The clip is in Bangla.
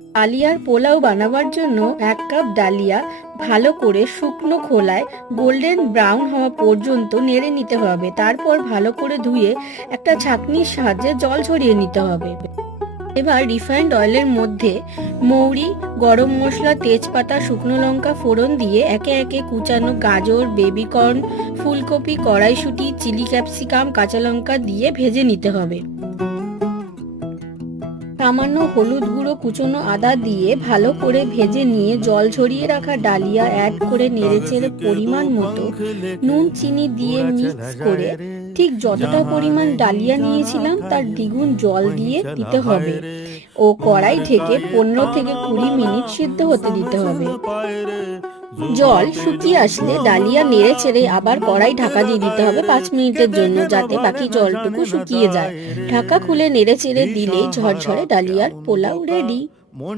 ডালিয়ার পোলাও বানাবার জন্য 1 কাপ ডালিয়া ভালো করে শুকনো খোলায় গোল্ডেন ব্রাউন হওয়া পর্যন্ত নেড়ে নিতে হবে। তারপর ভালো করে ধুয়ে একটা ছাঁকনির সাহায্যে জল ঝরিয়ে নিতে হবে। এবার রিফাইন্ড অয়েলের মধ্যে মৌরি, গরম মশলা, তেজপাতা, শুকনো লঙ্কা ফোড়ন দিয়ে একে একে কুচানো গাজর, বেবিকর্ন, ফুলকপি, কড়াইশুঁটি, চিলি ক্যাপসিকাম, কাঁচা লঙ্কা দিয়ে ভেজে নিতে হবে। সামান্য হলুদ গুঁড়ো, কুচনো আদা দিয়ে ভালো করে ভেজে নিয়ে জল ঝরিয়ে রাখা ডালিয়া অ্যাড করে নেড়েচেড়ে পরিমাণ মতো নুন চিনি দিয়ে মিক্স করে ঠিক যতটা পরিমাণ ডালিয়া নিয়েছিলাম তার দ্বিগুণ জল দিয়ে দিতে হবে ও কড়াই ঢেকে 15 থেকে 20 মিনিট সিদ্ধ হতে দিতে হবে। জল শুকিয়ে আসলে ডালিয়া নেড়ে চেড়ে আবার কড়াই ঢাকা দিয়ে দিতে হবে 5 মিনিটের জন্য, যাতে বাকি জলটুকু শুকিয়ে যায়। ঢাকা খুলে নেড়ে চেড়ে দিলেই ঝরঝরে ডালিয়ার পোলাও রেডি।